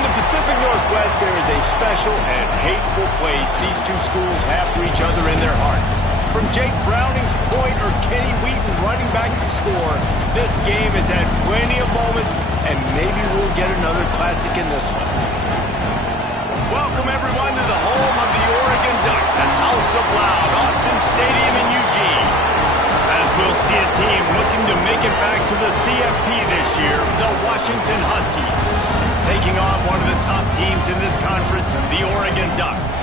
In the Pacific Northwest, there is a special and hateful place these two schools have for each other in their hearts. From Jake Browning's point or Kenny Wheaton running back to score, this game has had plenty of moments, and maybe we'll get another classic in this one. Welcome, everyone, to the home of the Oregon Ducks, the House of Loud, Autzen Stadium in Eugene. As we'll see a team looking to make it back to the CFP this year, the Washington Huskies, taking on one of the top teams in this conference, the Oregon Ducks.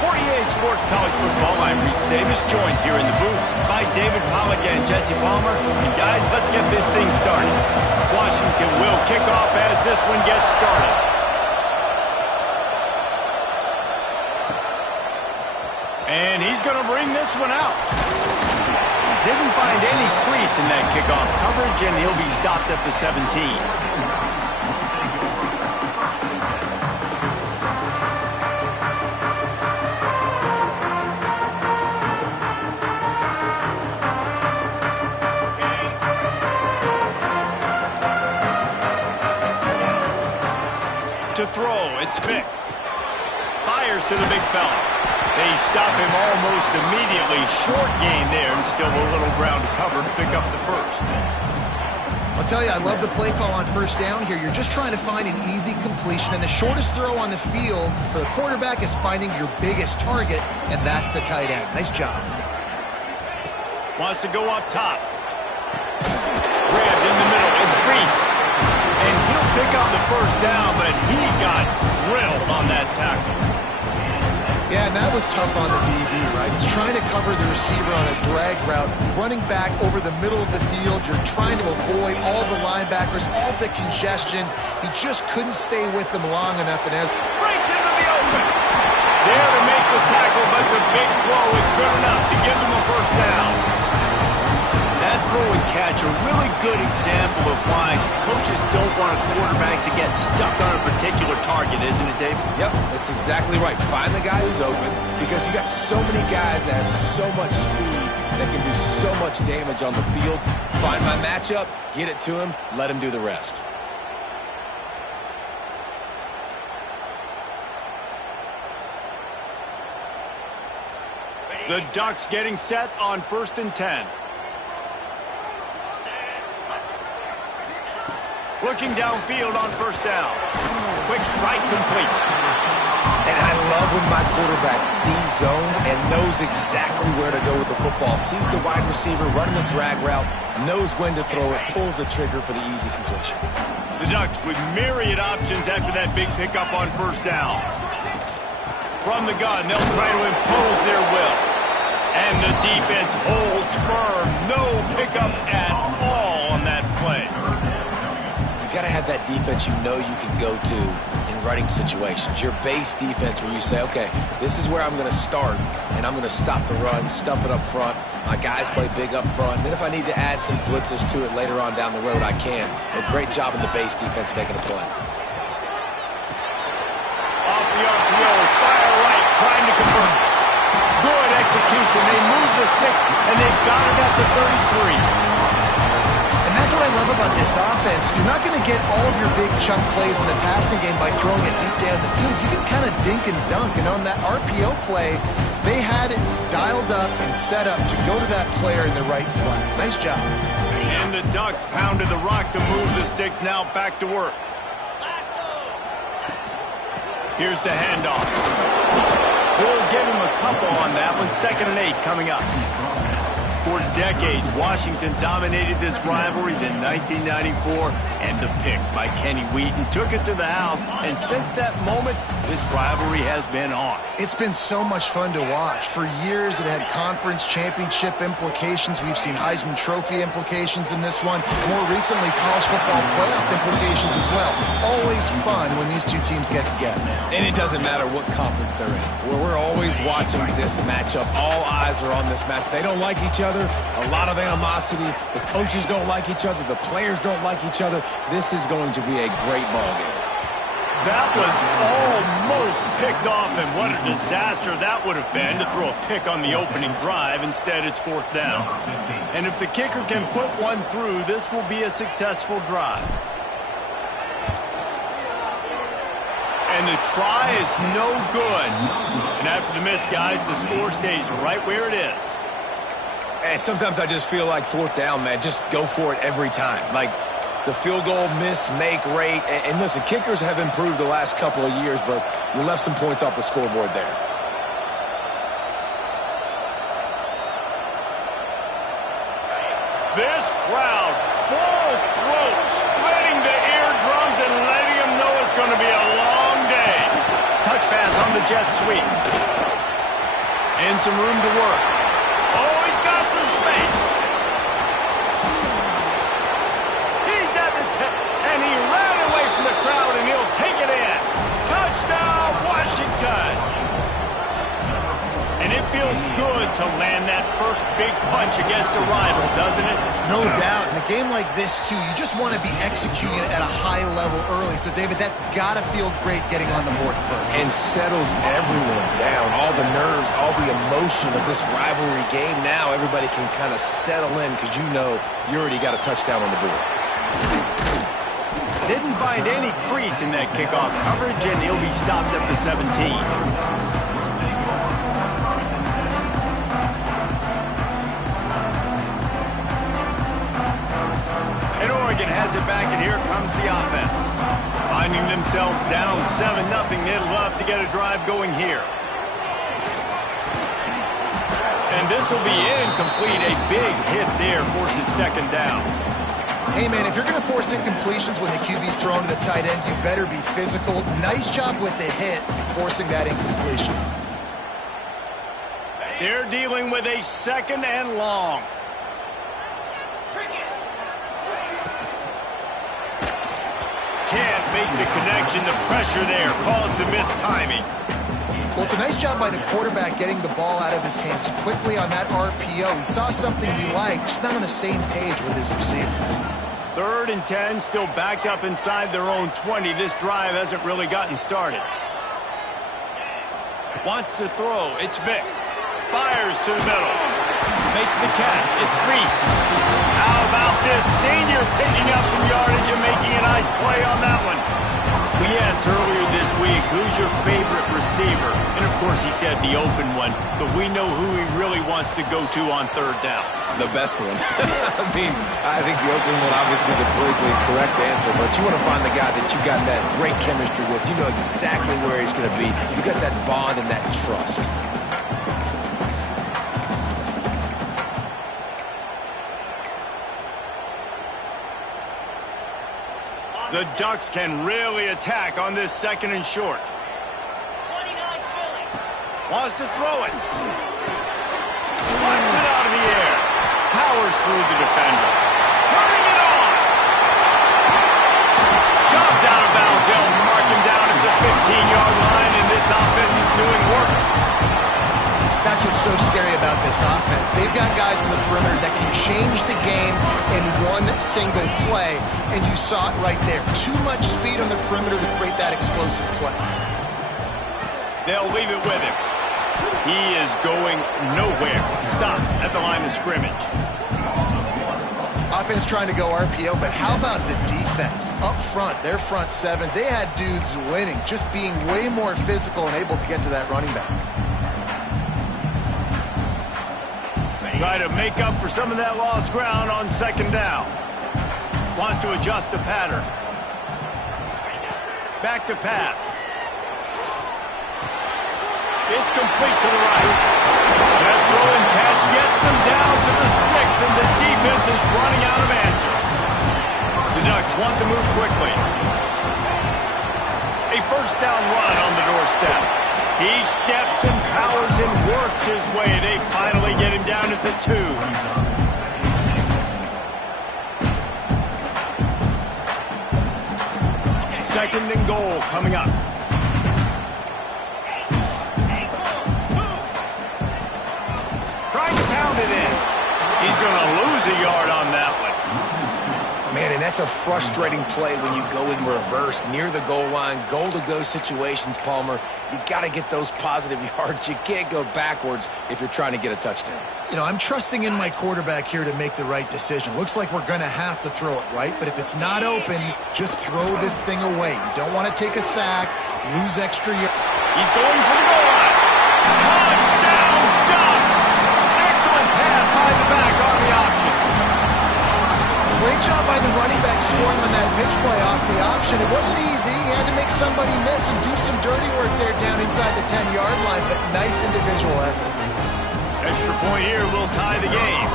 For EA Sports College Football, I'm Reese Davis, joined here in the booth by David Pollack and Jesse Palmer. And guys, let's get this thing started. Washington will kick off as this one gets started. And he's going to bring this one out. Didn't find any crease in that kickoff coverage, and he'll be stopped at the 17. To throw, it's Vick. Fires to the big fella. They stop him almost immediately. Short gain there, and still a little ground to cover to pick up the first. I'll tell you, I love the play call on first down here. You're just trying to find an easy completion, and the shortest throw on the field for the quarterback is finding your biggest target, and that's the tight end. Nice job. Wants to go up top. Grabbed in the middle. It's Reese. And he'll pick up the first down, but he got drilled on that tackle. Yeah, and that was tough on the DB, right? He's trying to cover the receiver on a drag route, running back over the middle of the field. You're trying to avoid all the linebackers, all the congestion. He just couldn't stay with them long enough, and as breaks into the open. There to make the tackle, but the big throw is good enough to give them a first down. That throw and catch, a really good example of why coaches don't want a quarterback to get stuck on a particular target, isn't it, David? Yep, that's exactly right. Find the guy who's open, because you got so many guys that have so much speed that can do so much damage on the field. Find my matchup, get it to him, let him do the rest. The Ducks getting set on 1st and 10. Looking downfield on first down. Quick strike complete. And I love when my quarterback sees zone and knows exactly where to go with the football. Sees the wide receiver running the drag route, knows when to throw it, pulls the trigger for the easy completion. The Ducks with myriad options after that big pickup on first down. From the gun, they'll try to impose their will. And the defense holds firm. No pickup at all on that play. You got to have that defense you know you can go to in running situations. Your base defense where you say, okay, this is where I'm going to start, and I'm going to stop the run, stuff it up front. My guys play big up front. Then if I need to add some blitzes to it later on down the road, I can. A great job in the base defense making a play. Off the RPO, fire right, trying to convert. Good execution. They move the sticks, and they've got it at the 33. And that's what I love about this offense. You're not going to get all of your big chunk plays in the passing game by throwing it deep down the field. You can kind of dink and dunk. And on that RPO play, they had it dialed up and set up to go to that player in the right flat. Nice job. And the Ducks pounded the rock to move the sticks. Now back to work. Here's the handoff. We'll give him a couple on that one. 2nd and 8 coming up. For decades, Washington dominated this rivalry. Then 1994, and the pick by Kenny Wheaton took it to the house. And since that moment, this rivalry has been on. It's been so much fun to watch. For years, it had conference championship implications. We've seen Heisman Trophy implications in this one. More recently, college football playoff implications as well. Always fun when these two teams get together. And it doesn't matter what conference they're in. We're always watching this matchup. All eyes are on this match. They don't like each other. A lot of animosity. The coaches don't like each other. The players don't like each other. This is going to be a great ball game. That was almost picked off, and what a disaster that would have been to throw a pick on the opening drive. Instead, it's 4th down. And if the kicker can put one through, this will be a successful drive. And the try is no good. And after the miss, guys, the score stays right where it is. And sometimes I just feel like fourth down, man. Just go for it every time. Like the field goal miss-make rate. And listen, kickers have improved the last couple of years, but you left some points off the scoreboard there. This crowd, full throat, splitting the eardrums and letting them know it's going to be a long day. Touch pass on the jet sweep. And some room to work. Oh, he's got some space. He's at the tip, and he ran away from the crowd, and he'll take it in. Touchdown, Washington. And it feels good to land that first big punch against a rival, doesn't it? No doubt. In a game like this, too, you just want to be executing it at a high level early. So, David, that's got to feel great getting on the board first. And settles everyone down. All the nerves, all the emotion of this rivalry game. Now everybody can kind of settle in because you know you already got a touchdown on the board. Didn't find any crease in that kickoff coverage, and he'll be stopped at the 17. Oregon has it back, and here comes the offense. Finding themselves down 7-0, they'd love to get a drive going here. And this will be incomplete. A big hit there forces second down. Hey, man, if you're going to force incompletions when the QB's thrown to the tight end, you better be physical. Nice job with the hit, forcing that incompletion. They're dealing with a second and long. Can't make the connection. The pressure there caused the missed timing. Well, it's a nice job by the quarterback getting the ball out of his hands quickly on that RPO. He saw something he liked, just not on the same page with his receiver. 3rd and 10, still backed up inside their own 20. This drive hasn't really gotten started. Wants to throw. It's Vic. Fires to the middle. Makes the catch. It's Reese. How about this senior picking up some yardage and making a nice play on that one? We asked earlier this week, who's your favorite receiver? And, of course, he said the open one, but we know who he really wants to go to on 3rd down. The best one. I mean, I think the open one, obviously the politically correct answer, but you want to find the guy that you got that great chemistry with. You know exactly where he's going to be. You got that bond and that trust. The Ducks can really attack on this 2nd and short. Wants to throw it. Plucks it out of the air. Powers through the defender. Turning it on. Chopped out of bounds. They'll mark him down at the 15-yard line, and this offense is doing work. That's what's so scary about this offense. They've got guys in the perimeter that can change the game in one single play, and you saw it right there. Too much speed on the perimeter to create that explosive play. They'll leave it with him. He is going nowhere. Stop at the line of scrimmage. Offense trying to go RPO, but how about the defense? Up front, their front 7, they had dudes winning, just being way more physical and able to get to that running back. Try to make up for some of that lost ground on 2nd down. Wants to adjust the pattern. Back to pass. It's complete to the right. That throw and catch gets them down to the 6, and the defense is running out of answers. The Ducks want to move quickly. A 1st down run on the doorstep. He steps and powers and works his way. They finally get him down at the 2. 2nd and goal coming up. Trying to pound it in. He's going to lose a yard on that one. Man, and That's a frustrating play when you go in reverse near the goal line, goal-to-go situations, Palmer. You got to get those positive yards. You can't go backwards if you're trying to get a touchdown. You know, I'm trusting in my quarterback here to make the right decision. Looks like we're going to have to throw it, right? But if it's not open, just throw this thing away. You don't want to take a sack, lose extra yards. He's going for the goal line. Touchdown, Ducks! Excellent pass by the back on the option. Great job by the running back scoring on that pitch play off the option. It wasn't easy. He had to make somebody miss and do some dirty work there down inside the 10-yard line, but nice individual effort. Extra point here will tie the game.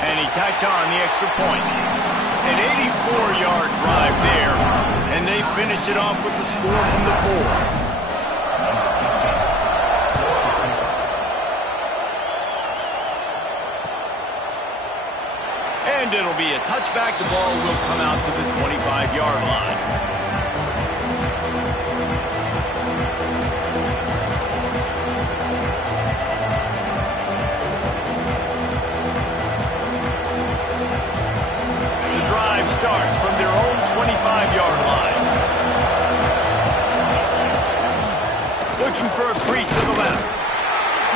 And he tacks on the extra point. An 84-yard drive there, and they finish it off with the score from the 4. And it'll be a touchback. The ball will come out to the 25-yard line. The drive starts from their own 25-yard line. Looking for a crease to the left.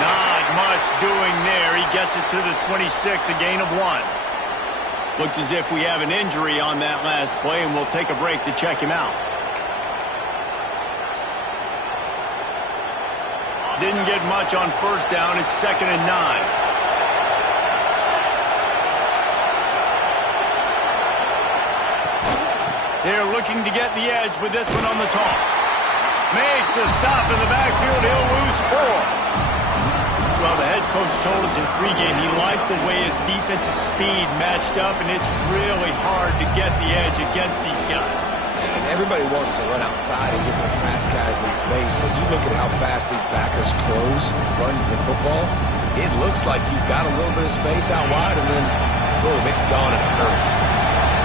Not much doing there. He gets it to the 26, a gain of 1. Looks as if we have an injury on that last play, and we'll take a break to check him out. Didn't get much on first down. It's 2nd and 9. They're looking to get the edge with this one on the toss. Makes a stop in the backfield. He'll lose 4. Well, the head coach told us in pregame he liked the way his defensive speed matched up, and it's really hard to get the edge against these guys. And everybody wants to run outside and get their fast guys in space, but you look at how fast these backers close, run the football, it looks like you've got a little bit of space out wide, and then, boom, it's gone in a hurry.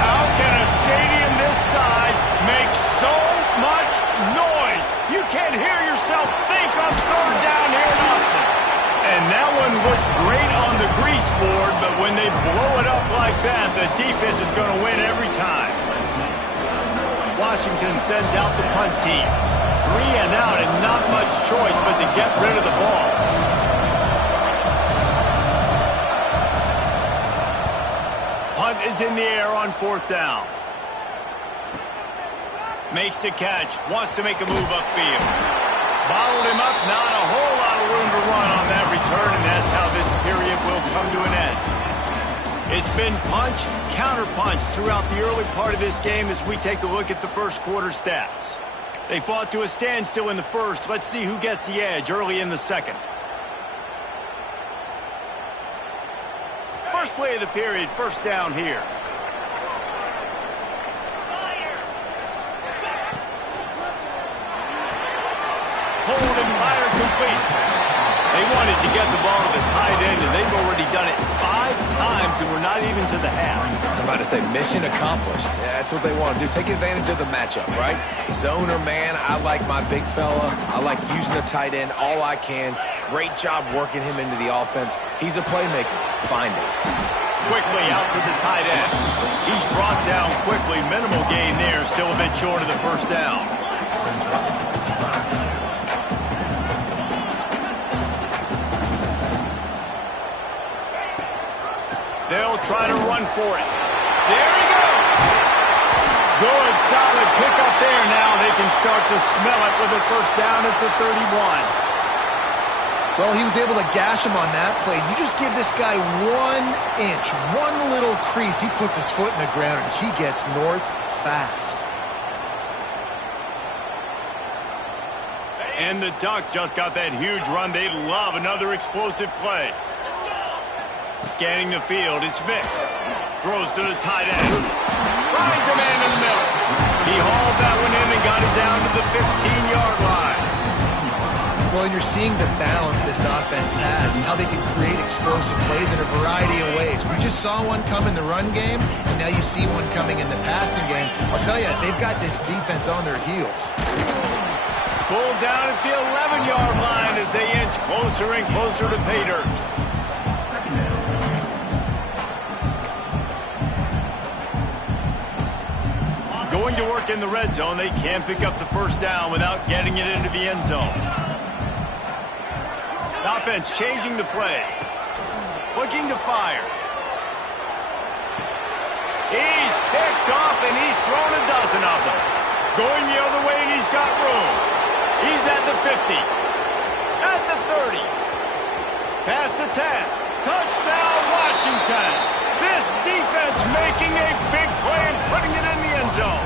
How can a stadium this size make so much noise? You can't hear yourself think on 3rd down here in Upton. And that one looks great on the grease board, but when they blow it up like that, the defense is going to win every time. Washington sends out the punt team. 3 and out and not much choice but to get rid of the ball. Punt is in the air on 4th down. Makes the catch, wants to make a move upfield. Bottled him up, not a whole lot of room to run on that return, and that's how this period will come to an end. It's been punch, counter-punch throughout the early part of this game as we take a look at the first quarter stats. They fought to a standstill in the first. Let's see who gets the edge early in the second. First play of the period, 1st down here. Hold and fire complete. They wanted to get the ball to the tight end, and they've already done it 5 times, and we're not even to the half. I'm about to say mission accomplished. Yeah, that's what they want to do. Take advantage of the matchup, right? Zone or man, I like my big fella. I like using the tight end all I can. Great job working him into the offense. He's a playmaker. Find him. Quickly out to the tight end. He's brought down quickly. Minimal gain there. Still a bit short of the 1st down. They'll try to run for it. There he goes. Good, solid pickup there. Now they can start to smell it with a 1st down at the 31. Well, he was able to gash him on that play. You just give this guy 1 inch, one little crease. He puts his foot in the ground, and he gets north fast. And the Ducks just got that huge run. They'd love another explosive play. Scanning the field, it's Vick. Throws to the tight end. Finds a man in the middle. He hauled that one in and got it down to the 15-yard line. Well, and you're seeing the balance this offense has and how they can create explosive plays in a variety of ways. We just saw one come in the run game, and now you see one coming in the passing game. I'll tell you, they've got this defense on their heels. Pulled down at the 11-yard line as they inch closer and closer to pay dirt. Going to work in the red zone. They can't pick up the first down without getting it into the end zone. Offense changing the play. Looking to fire. He's picked off, and he's thrown a dozen of them. Going the other way, and he's got room. He's at the 50. At the 30. Past the 10. Touchdown, Washington. This defense making a big play and putting it in the end zone.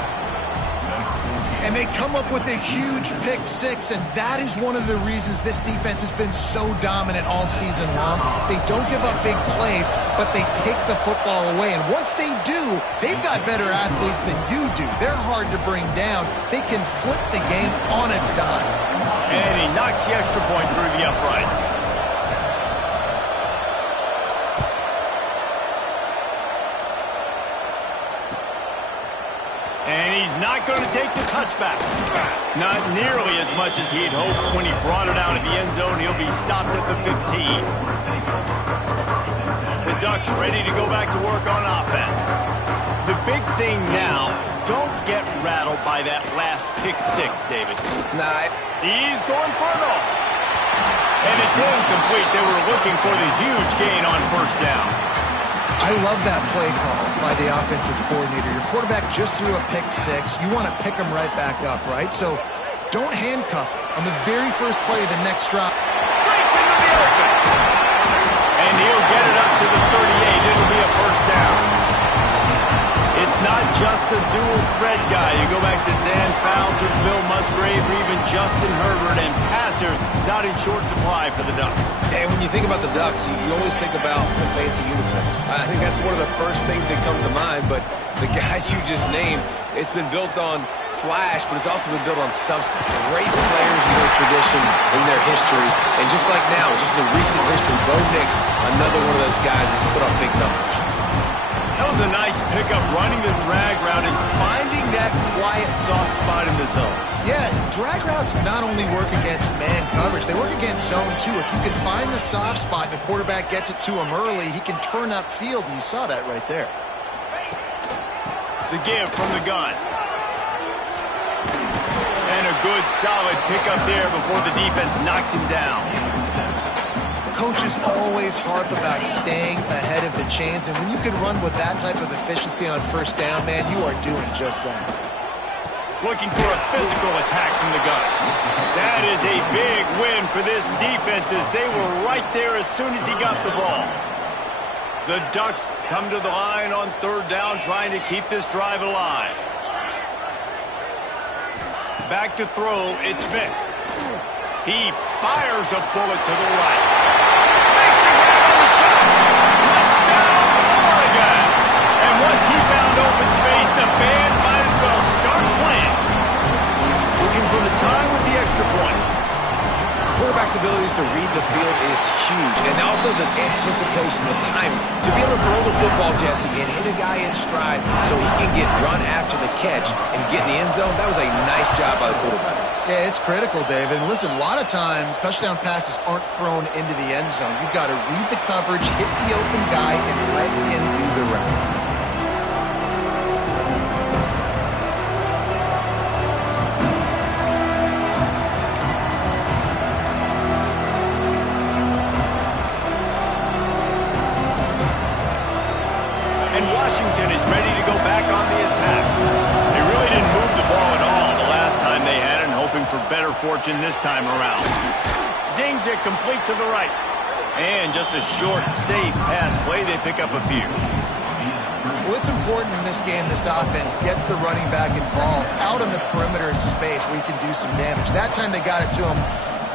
And they come up with a huge pick six, and that is one of the reasons this defense has been so dominant all season long. They don't give up big plays, but they take the football away. And once they do, they've got better athletes than you do. They're hard to bring down. They can flip the game on a dime. And he knocks the extra point through the uprights. And he's not going to take the touchback. Not nearly as much as he had hoped when he brought it out of the end zone. He'll be stopped at the 15. The Ducks ready to go back to work on offense. The big thing now, don't get rattled by that last pick six, David. Nah. He's going for it all. And it's incomplete. They were looking for the huge gain on first down. I love that play call by the offensive coordinator. Your quarterback just threw a pick six. You want to pick him right back up, right? So don't handcuff him. On the very first play of the next drop. Breaks into the open. And he'll get it up to the 38. It'll be a first down. It's not just the dual threat guy. You go back to Dan Fouts or Bill Musgrave or even Justin Herbert, and passers not in short supply for the Ducks. And when you think about the Ducks, you always think about the fancy uniforms. I think that's one of the first things that come to mind, but the guys you just named, it's been built on flash, but it's also been built on substance. Great players in their tradition, in their history, and just like now, just in the recent history, Bo Nix, another one of those guys that's put up big numbers. That was a nice pickup, running the drag route and finding that quiet, soft spot in the zone. Yeah, drag routes not only work against man coverage, they work against zone too. If you can find the soft spot and the quarterback gets it to him early, he can turn upfield, and you saw that right there. The give from the gun. And a good, solid pickup there before the defense knocks him down. Coaches always harp about staying ahead of the chains, and when you can run with that type of efficiency on first down, man, you are doing just that. Looking for a physical attack from the gun. That is a big win for this defense, as they were right there as soon as he got the ball. The Ducks come to the line on third down, trying to keep this drive alive. Back to throw, it's Vic. He fires a bullet to the right. Makes a grab on the shot. Touchdown, Oregon. And once he found open space, the band might as well start playing. Looking for the time with the extra point. Quarterback's abilities to read the field is huge, and also the anticipation, the timing. To be able to throw the football, Jesse, and hit a guy in stride so he can get run after the catch and get in the end zone, that was a nice job by the quarterback. Yeah, it's critical, David. And listen, a lot of times touchdown passes aren't thrown into the end zone. You've got to read the coverage, hit the open guy, and let him do the rest. And Washington is ready to go back on the attack. They really didn't move the ball at all the last time they had it, hoping for better fortune this time around. Zings it complete to the right. And just a short, safe pass play, they pick up a few. Well, it's important in this game, this offense gets the running back involved out on the perimeter in space where he can do some damage. That time they got it to him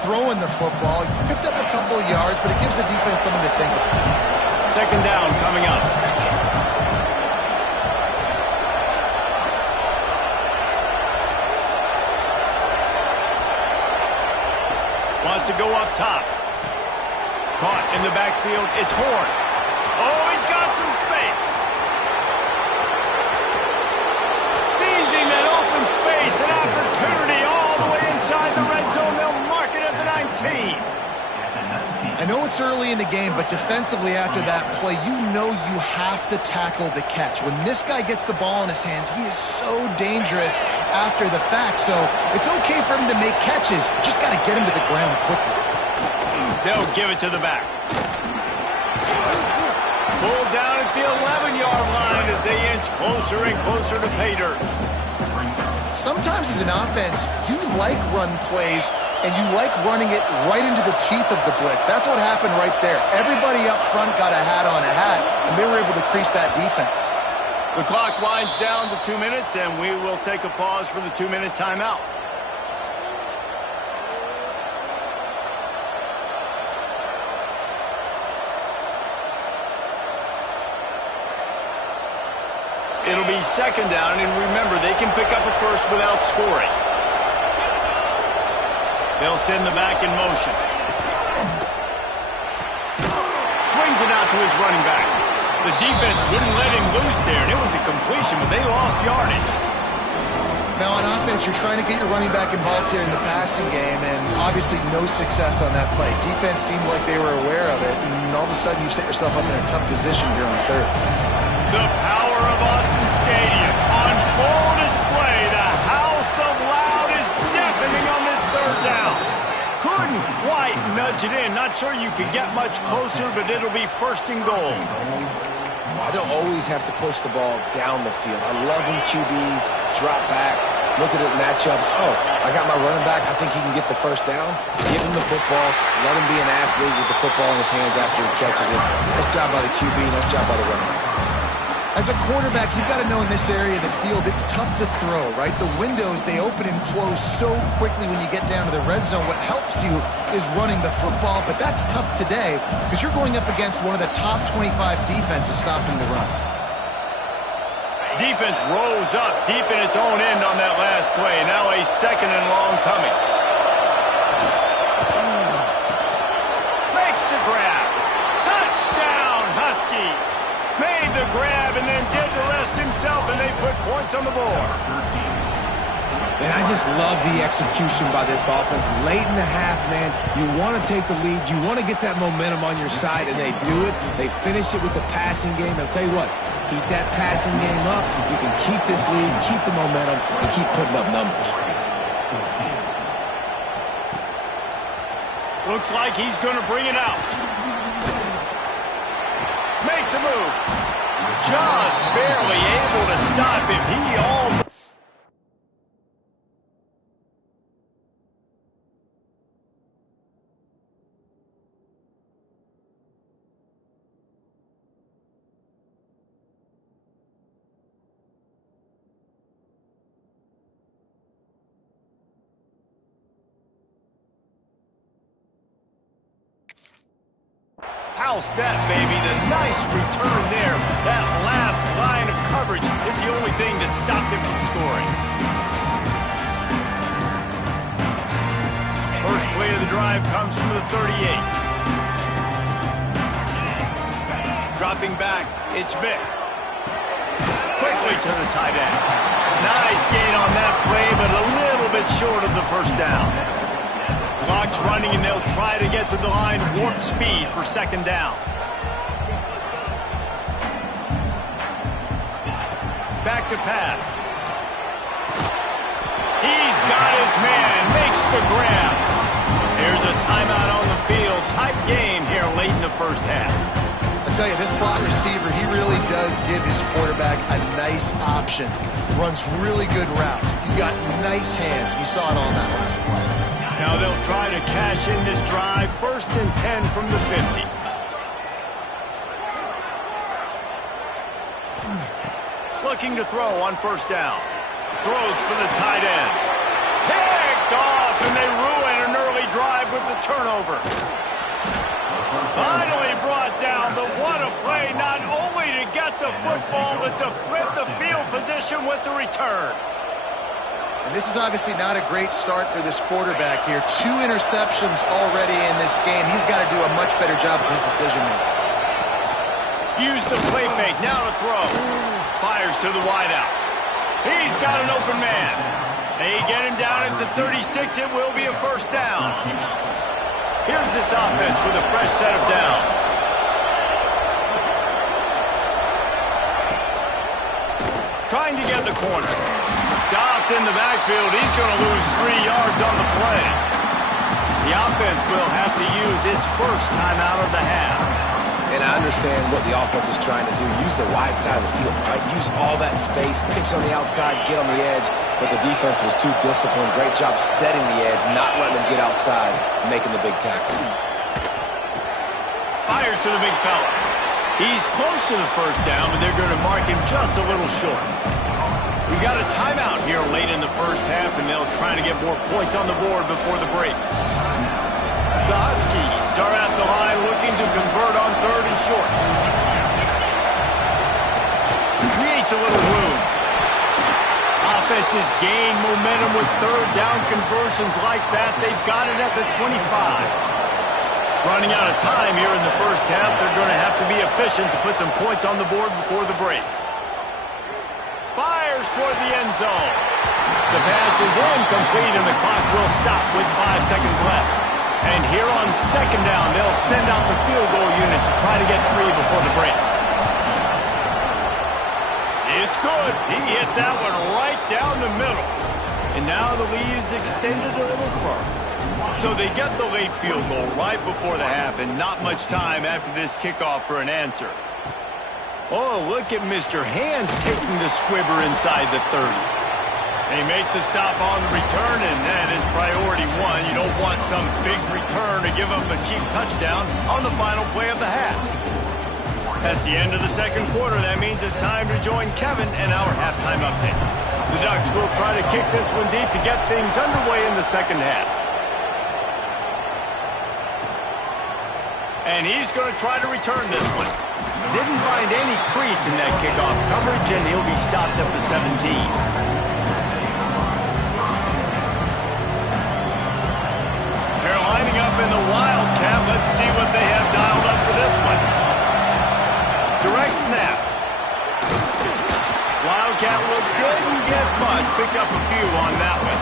throwing the football. Picked up a couple of yards, but it gives the defense something to think about. Second down coming up. Wants to go up top. Caught in the backfield. It's Horn. Oh, he's got some space. Seizing that open space. An opportunity all the way inside the red zone. They'll mark it at the 19. I I know it's early in the game, but defensively after that play, you know you have to tackle the catch. When this guy gets the ball in his hands, he is so dangerous after the fact. So it's okay for him to make catches. Just got to get him to the ground quickly. They'll give it to the back. Pulled down at the 11-yard line as they inch closer and closer to pay dirt. Sometimes as an offense, you like run plays, and you like running it right into the teeth of the blitz. That's what happened right there. Everybody up front got a hat on a hat, and they were able to crease that defense. The clock winds down to 2 minutes, and we will take a pause for the 2-minute timeout. It'll be second down, and remember, they can pick up a first without scoring. They'll send the back in motion. Swings it out to his running back. The defense wouldn't let him loose there, and it was a completion, but they lost yardage. Now on offense, you're trying to get your running back involved here in the passing game, and obviously no success on that play. Defense seemed like they were aware of it, and all of a sudden you've set yourself up in a tough position here on third. The power of Autzen Stadium on full display. The house of loud is deafening on this third down. Couldn't quite nudge it in. Not sure you could get much closer, but it'll be first and goal. I don't always have to push the ball down the field. I love when QBs drop back, look at it matchups. Oh, I got my running back. I think he can get the first down. Give him the football. Let him be an athlete with the football in his hands after he catches it. Nice job by the QB. Nice job by the running back. As a quarterback, you've got to know in this area of the field, it's tough to throw, right? The windows, they open and close so quickly when you get down to the red zone. What helps you is running the football, but that's tough today because you're going up against one of the top 25 defenses stopping the run. Defense rose up deep in its own end on that last play. Now a second and long coming. Makes the grab. Touchdown, Huskies. Made the grab and then did the rest himself, and they put points on the board. Man, I just love the execution by this offense. Late in the half, man, you want to take the lead. You want to get that momentum on your side, and they do it. They finish it with the passing game. I'll tell you what, keep that passing game up. You can keep this lead, keep the momentum, and keep putting up numbers. Looks like he's going to bring it out. Makes a move. Just barely able to stop him. He almost... House that, baby. The nice return there. That last line of coverage is the only thing that stopped him from scoring. First play of the drive comes from the 38. Dropping back, it's Vic. Quickly to the tight end. Nice gain on that play, but a little bit short of the first down. Clock's running, and they'll try to get to the line warp speed for second down. Back to pass. He's got his man, makes the grab. There's a timeout on the field. Tight game here late in the first half. I tell you, this slot receiver, he really does give his quarterback a nice option. Runs really good routes. He's got nice hands. You saw it on that last play. Now they'll try to cash in this drive. First and 10 from the 50. Looking to throw on first down. Throws for the tight end. Picked off, and they ruin an early drive with the turnover. Finally brought down, but what a play, not only to get the football, but to flip the field position with the return. And this is obviously not a great start for this quarterback here. 2 interceptions already in this game. He's got to do a much better job with his decision-making. Use the play fake, now to throw. Fires to the wideout. He's got an open man. They get him down at the 36. It will be a first down. Here's this offense with a fresh set of downs. Trying to get the corner. Stopped in the backfield. He's going to lose 3 yards on the play. The offense will have to use its first timeout of the half. And I understand what the offense is trying to do. Use the wide side of the field, right? Use all that space, picks on the outside, get on the edge. But the defense was too disciplined. Great job setting the edge, not letting them get outside and making the big tackle. Fires to the big fella. He's close to the first down, but they're going to mark him just a little short. We got a timeout here late in the first half, and they'll try to get more points on the board before the break. The Huskies are at the line looking to convert on 3rd and short. Creates a little room. Offenses gain momentum with 3rd down conversions like that. They've got it at the 25. Running out of time here in the first half. They're going to have to be efficient to put some points on the board before the break. Fires toward the end zone. The pass is incomplete, and the clock will stop with 5 seconds left. And here on 2nd down, they'll send out the field goal unit to try to get 3 before the break. It's good. He hit that one right down the middle. And now the lead is extended a little further. So they get the late field goal right before the half, and not much time after this kickoff for an answer. Oh, look at Mr. Hands taking the squibber inside the 30. They make the stop on the return, and that is priority 1. You don't want some big return to give up a cheap touchdown on the final play of the half. That's the end of the 2nd quarter. That means it's time to join Kevin and our halftime update. The Ducks will try to kick this one deep to get things underway in the 2nd half. And he's going to try to return this one. Didn't find any crease in that kickoff coverage, and he'll be stopped at the 17. Lining up in the Wildcat. Let's see what they have dialed up for this one. Direct snap. Wildcat look didn't get much. Picked up a few on that one.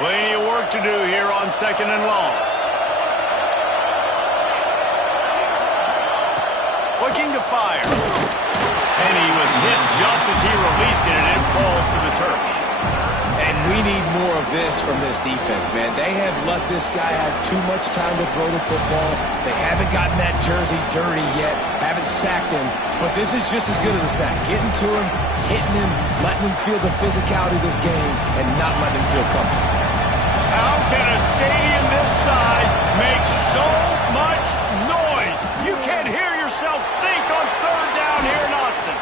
Plenty of work to do here on 2nd and long. Looking to fire. And he was hit just as he released it, and it falls to the turf. And we need more of this from this defense, man. They have let this guy have too much time to throw the football. They haven't gotten that jersey dirty yet, haven't sacked him. But this is just as good as a sack. Getting to him, hitting him, letting him feel the physicality of this game, and not letting him feel comfortable. How can a stadium this size make so much noise? You can't hear yourself think on 3rd down here in Austin.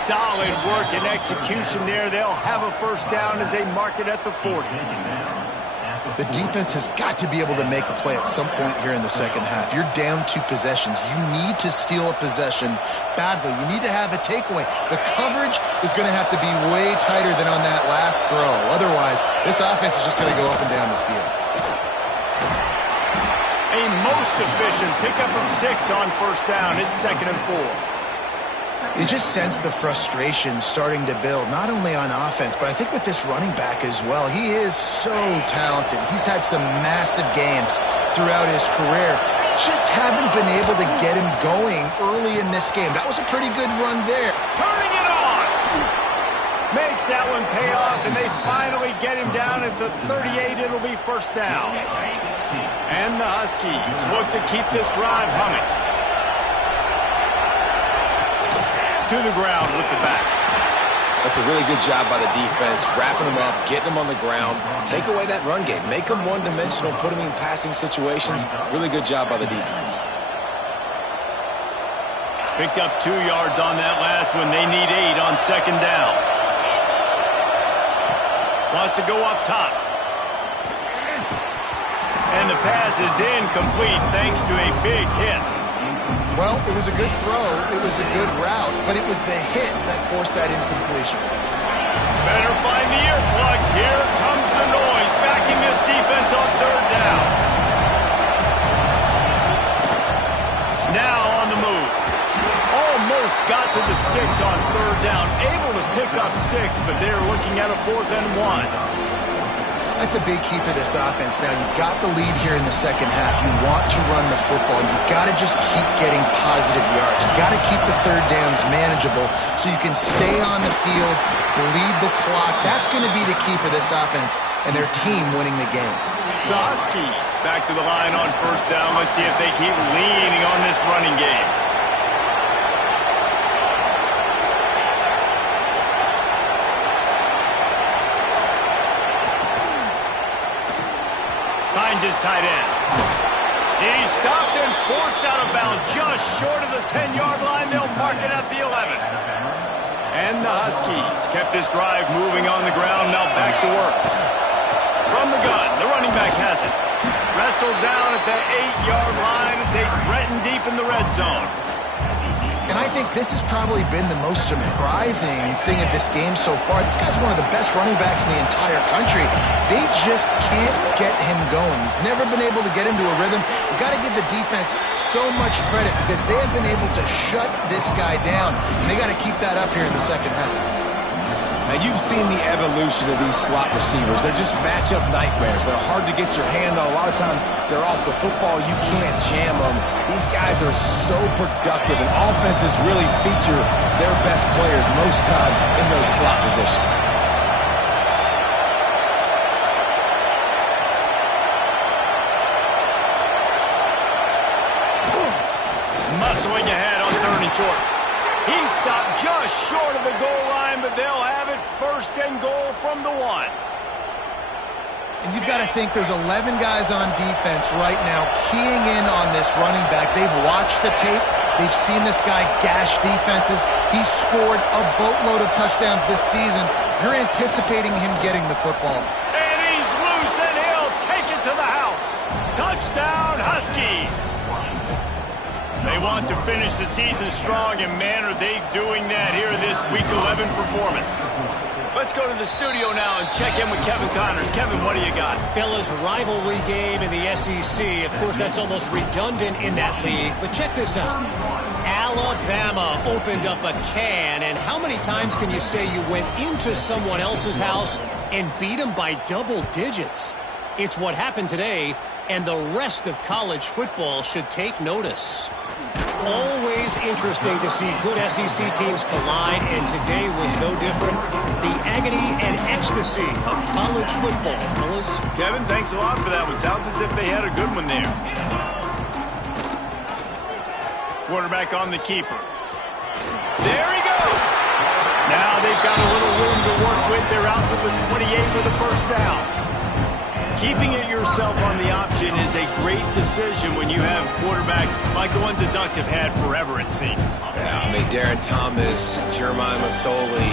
Solid work and execution there. They'll have a first down as they mark it at the 40. The defense has got to be able to make a play at some point here in the 2nd half. You're down 2 possessions. You need to steal a possession badly. You need to have a takeaway. The coverage is going to have to be way tighter than on that last throw. Otherwise, this offense is just going to go up and down the field. A most efficient pickup of 6 on 1st down. It's 2nd and 4. You just sense the frustration starting to build, not only on offense, but I think with this running back as well. He is so talented. He's had some massive games throughout his career. Just haven't been able to get him going early in this game. That was a pretty good run there. Turning it on! Makes that one pay off, and they finally get him down at the 38. It'll be 1st down. And the Huskies look to keep this drive humming. To the ground with the back. That's a really good job by the defense, wrapping them up, getting them on the ground. Take away that run game. Make them one-dimensional, put them in passing situations. Really good job by the defense. Picked up 2 yards on that last one. They need 8 on 2nd down. Wants to go up top. And the pass is incomplete thanks to a big hit. Well, it was a good throw, it was a good route, but it was the hit that forced that incompletion. Better find the earplugs. Here comes the noise, backing this defense on 3rd down. got to the sticks on third down, able to pick up 6, but they're looking at a 4th and 1. That's a big key for this offense. Now, you've got the lead here in the second half. You want to run the football. You've got to just keep getting positive yards. You've got to keep the third downs manageable so you can stay on the field, bleed the clock. That's going to be the key for this offense and their team winning the game. The Huskies back to the line on first down. Let's see if they keep leaning on this running game. Finds his tight end. He's stopped and forced out of bounds just short of the 10-yard line. They'll mark it at the 11. And the Huskies kept this drive moving on the ground. Now back to work. From the gun, the running back has it. Wrestled down at the 8-yard line as they threaten deep in the red zone. And I think this has probably been the most surprising thing of this game so far. This guy's one of the best running backs in the entire country. They just can't get him going. He's never been able to get into a rhythm. You got to give the defense so much credit because they have been able to shut this guy down. And they got to keep that up here in the second half. Now, you've seen the evolution of these slot receivers. They're just matchup nightmares. They're hard to get your hand on. A lot of times, they're off the football. You can't jam them. These guys are so productive, and offenses really feature their best players most time in those slot positions. Muscling ahead on 3rd and short. He stopped just short of the goal line, but they'll have it 1st and goal from the 1. And you've got to think there's 11 guys on defense right now keying in on this running back. They've watched the tape. They've seen this guy gash defenses. He's scored a boatload of touchdowns this season. You're anticipating him getting the football. And he's loose, and he'll take it to the house. Touchdown, Huskies. They want to finish the season strong, and man, are they doing that here in this Week 11 performance. Let's go to the studio now and check in with Kevin Connors. Kevin, what do you got? Fellas, rivalry game in the SEC. Of course, that's almost redundant in that league. But check this out. Alabama opened up a can, and how many times can you say you went into someone else's house and beat them by double digits? It's what happened today, and the rest of college football should take notice. Always interesting to see good SEC teams collide, and today was no different. The agony and ecstasy of college football, fellas. Kevin, thanks a lot for that one. Sounds as if they had a good one there. Quarterback on the keeper. There he goes. Now they've got a little room to work with. They're out to the 28 for the 1st down. Keeping it yourself on the option is a great decision when you have quarterbacks like the ones the Ducks have had forever, it seems. Yeah, I mean, Darren Thomas, Jeremiah Masoli,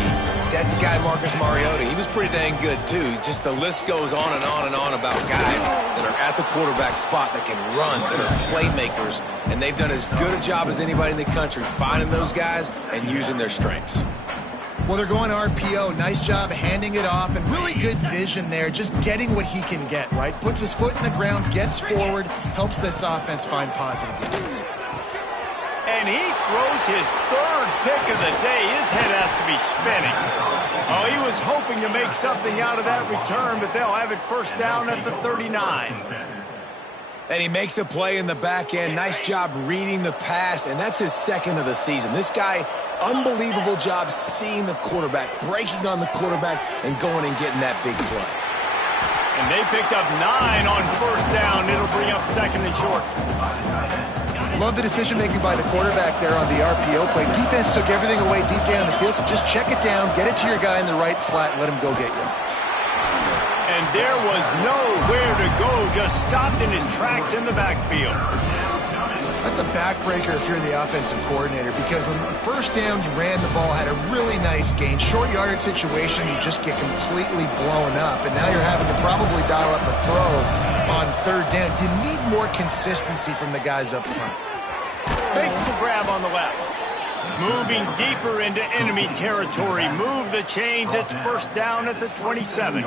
that guy Marcus Mariota, he was pretty dang good, too. Just the list goes on and on and on about guys that are at the quarterback spot that can run, that are playmakers, and they've done as good a job as anybody in the country finding those guys and using their strengths. Well, they're going RPO. Nice job handing it off, and really good vision there, just getting what he can get, right? Puts his foot in the ground, gets forward, helps this offense find positive yards. And he throws his 3rd pick of the day. His head has to be spinning. Oh, he was hoping to make something out of that return, but they'll have it 1st down at the 39. And he makes a play in the back end. Nice job reading the pass, and that's his 2nd of the season. This guy, unbelievable job seeing the quarterback, breaking on the quarterback, and going and getting that big play. And they picked up 9 on 1st down. It'll bring up 2nd and short. Love the decision-making by the quarterback there on the RPO play. Defense took everything away deep down the field, so just check it down, get it to your guy in the right flat, and let him go get yards. And there was nowhere to go, just stopped in his tracks in the backfield. That's a backbreaker if you're the offensive coordinator, because on the 1st down, you ran the ball, had a really nice gain. Short yardage situation, you just get completely blown up, and now you're having to probably dial up a throw on 3rd down. You need more consistency from the guys up front. Makes the grab on the left. Moving deeper into enemy territory. Move the chains. It's 1st down at the 27.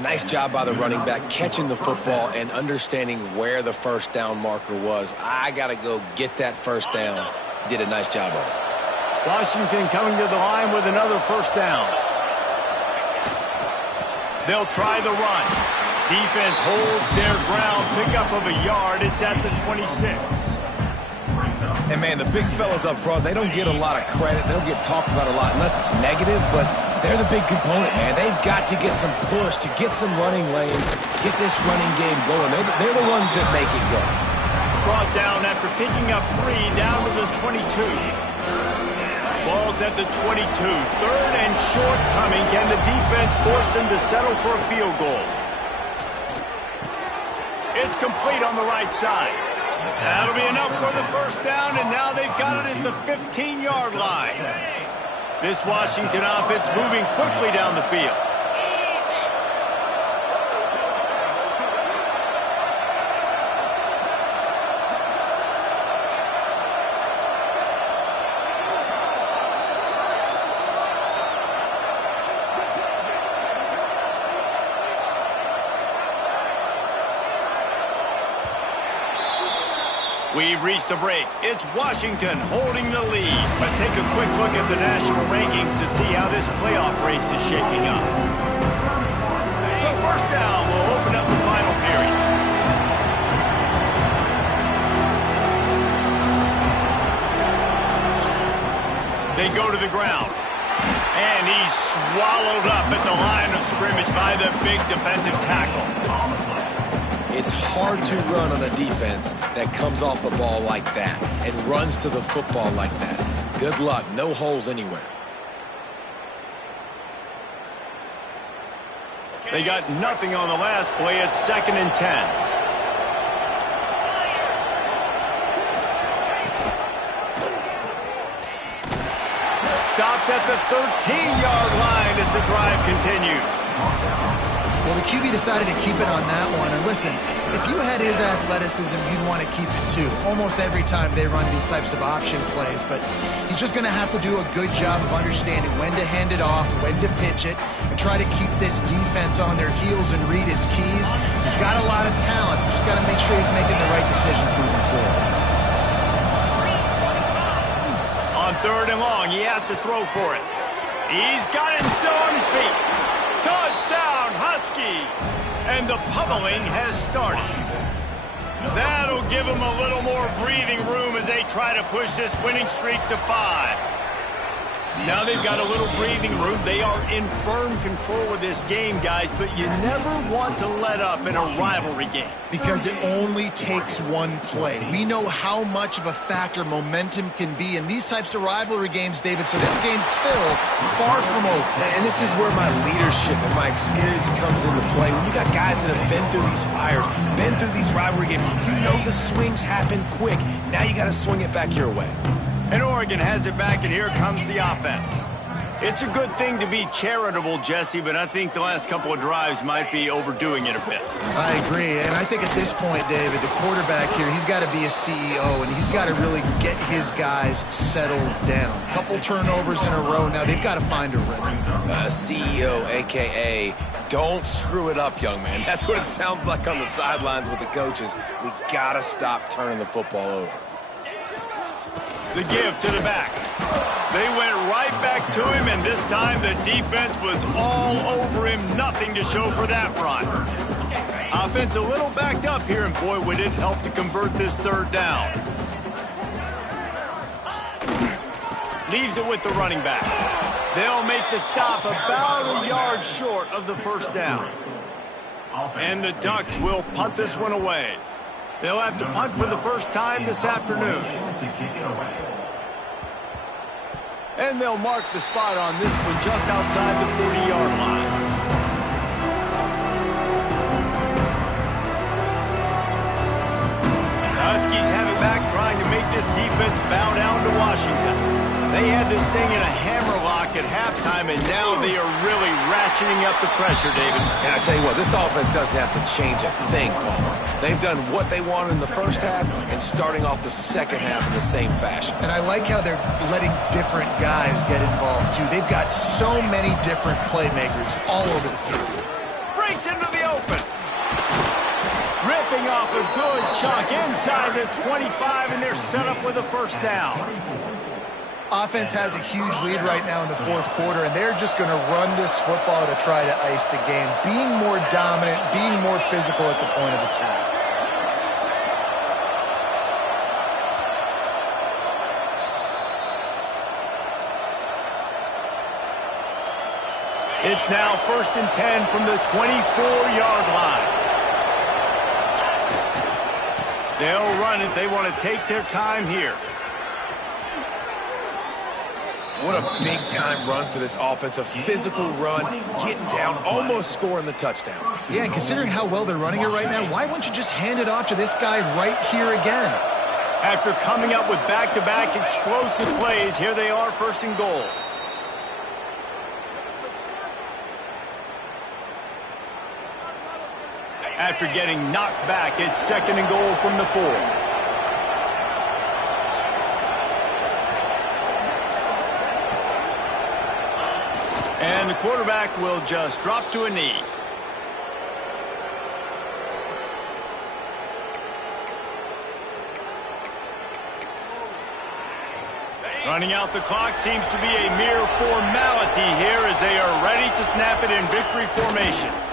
Nice job by the running back, catching the football and understanding where the 1st down marker was. I got to go get that 1st down. He did a nice job of it. Washington coming to the line with another first down. They'll try the run. Defense holds their ground. Pickup of a yard. It's at the 26. And, man, the big fellas up front, they don't get a lot of credit. They don't get talked about a lot unless it's negative, but they're the big component, man. They've got to get some push, to get some running lanes, get this running game going. They're the ones that make it go. Brought down after picking up 3 down to the 22. Ball's at the 22. Third and short coming. Can the defense force them to settle for a field goal? It's complete on the right side. That'll be enough for the first down, and now they've got it at the 15-yard line. This Washington offense moving quickly down the field. We've reached the break. It's Washington holding the lead. Let's take a quick look at the national rankings to see how this playoff race is shaping up. So first down, we'll open up the final period. They go to the ground. And he's swallowed up at the line of scrimmage by the big defensive tackle. It's hard to run on a defense that comes off the ball like that and runs to the football like that. Good luck. No holes anywhere. They got nothing on the last play. It's 2nd and 10. Stopped at the 13-yard line as the drive continues. Well, the QB decided to keep it on that one. And listen, if you had his athleticism, you'd want to keep it too. Almost every time they run these types of option plays. But he's just going to have to do a good job of understanding when to hand it off, when to pitch it, and try to keep this defense on their heels and read his keys. He's got a lot of talent. Just got to make sure he's making the right decisions moving forward. On 3rd and long, he has to throw for it. He's got it and still on his feet. Touchdown, Huskies! And the pummeling has started. That'll give them a little more breathing room as they try to push this winning streak to 5. Now they've got a little breathing room. They are in firm control of this game, guys, but you never want to let up in a rivalry game. Because it only takes one play. We know how much of a factor momentum can be in these types of rivalry games, David, so this game's still far from over. And this is where my leadership and my experience comes into play. When you got guys that have been through these fires, been through these rivalry games, you know the swings happen quick. Now you got to swing it back your way. And Oregon has it back, and here comes the offense. It's a good thing to be charitable, Jesse, but I think the last couple of drives might be overdoing it a bit. I agree, and I think at this point, David, the quarterback here, he's got to be a CEO, and he's got to really get his guys settled down. A couple turnovers in a row now. They've got to find a rhythm. CEO, a.k.a. don't screw it up, young man. That's what it sounds like on the sidelines with the coaches. We got to stop turning the football over. The give to the back. They went right back to him, and this time the defense was all over him. Nothing to show for that run. Offense a little backed up here, and boy, would it help to convert this 3rd down. Leaves it with the running back. They'll make the stop about a yard short of the first down. And the Ducks will punt this one away. They'll have to punt for the first time this afternoon. And they'll mark the spot on this one just outside the 30-yard line. The Huskies have it back, trying to make this defense bow down to Washington. They had this thing in a hammerlock at halftime, and now they are really ratcheting up the pressure, David. And I tell you what, this offense doesn't have to change a thing, Paul. They've done what they wanted in the first half and starting off the second half in the same fashion. And I like how they're letting different guys get involved, too. They've got so many different playmakers all over the field. Breaks into the open. Ripping off a good chunk inside the 25, and they're set up with a first down. Offense has a huge lead right now in the fourth quarter, and they're just going to run this football to try to ice the game, being more dominant, being more physical at the point of attack. It's now 1st and 10 from the 24-yard line. They'll run it. They want to take their time here. What a big-time run for this offense. A physical run, getting down, almost scoring the touchdown. Yeah, and considering how well they're running it right now, why wouldn't you just hand it off to this guy right here again? After coming up with back-to-back explosive plays, here they are, 1st and goal. After getting knocked back, it's 2nd and goal from the 4. And the quarterback will just drop to a knee. Running out the clock seems to be a mere formality here as they are ready to snap it in victory formation.